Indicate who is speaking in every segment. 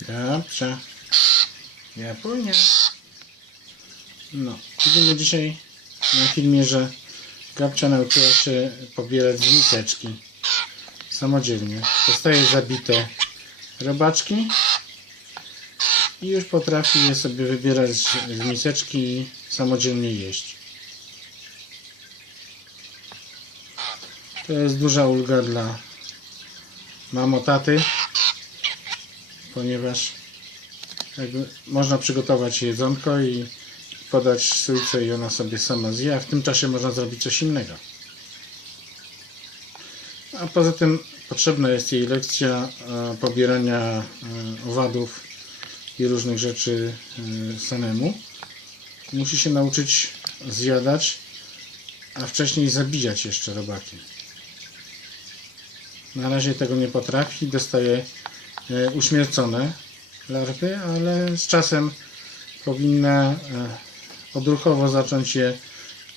Speaker 1: Dobrze. Japonia. No, widzimy dzisiaj na filmie, że Gabcia nauczyła się pobierać z miseczki samodzielnie. Dostaje zabite robaczki i już potrafi je sobie wybierać z miseczki i samodzielnie jeść. To jest duża ulga dla mamotaty, ponieważ można przygotować jedzonko i podać sójce i ona sobie sama zje, a w tym czasie można zrobić coś innego. A poza tym potrzebna jest jej lekcja e, pobierania e, owadów i różnych rzeczy e, samemu. Musi się nauczyć zjadać, a wcześniej zabijać jeszcze robaki. Na razie tego nie potrafi, dostaje uśmiercone larwy, ale z czasem powinna e, odruchowo zacząć je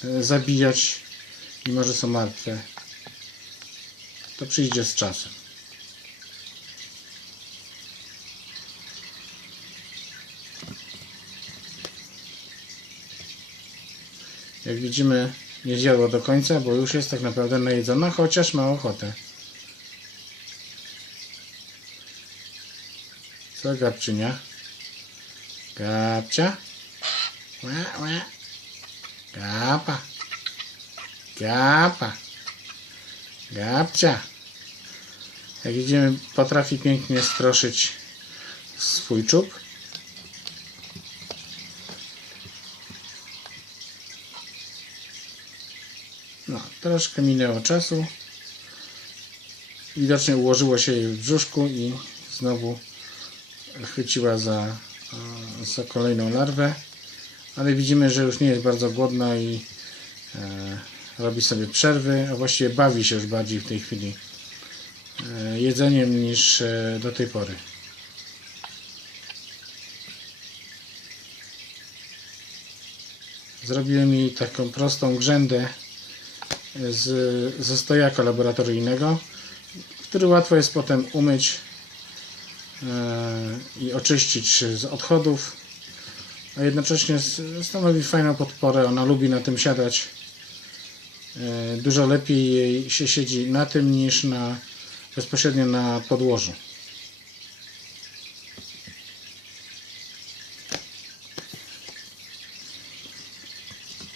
Speaker 1: e, zabijać, mimo że są martwe. To przyjdzie z czasem. Jak widzimy, nie zjadła do końca, bo już jest tak naprawdę najedzona, chociaż ma ochotę. Co Gabciunia? Gabcia? Ła, ła. Gapa. Gapa. Gabcia. Jak widzimy, potrafi pięknie stroszyć swój czub. No, troszkę minęło czasu. Widocznie ułożyło się jej w brzuszku i znowu chwyciła za, e, za kolejną larwę. Ale widzimy, że już nie jest bardzo głodna i e, robi sobie przerwy, a właściwie bawi się już bardziej w tej chwili e, jedzeniem niż e, do tej pory. Zrobiłem jej taką prostą grzędę z, ze stojaka laboratoryjnego, który łatwo jest potem umyć i oczyścić z odchodów, a jednocześnie stanowi fajną podporę. Ona lubi na tym siadać. E, Dużo lepiej jej się siedzi na tym niż na bezpośrednio na podłożu.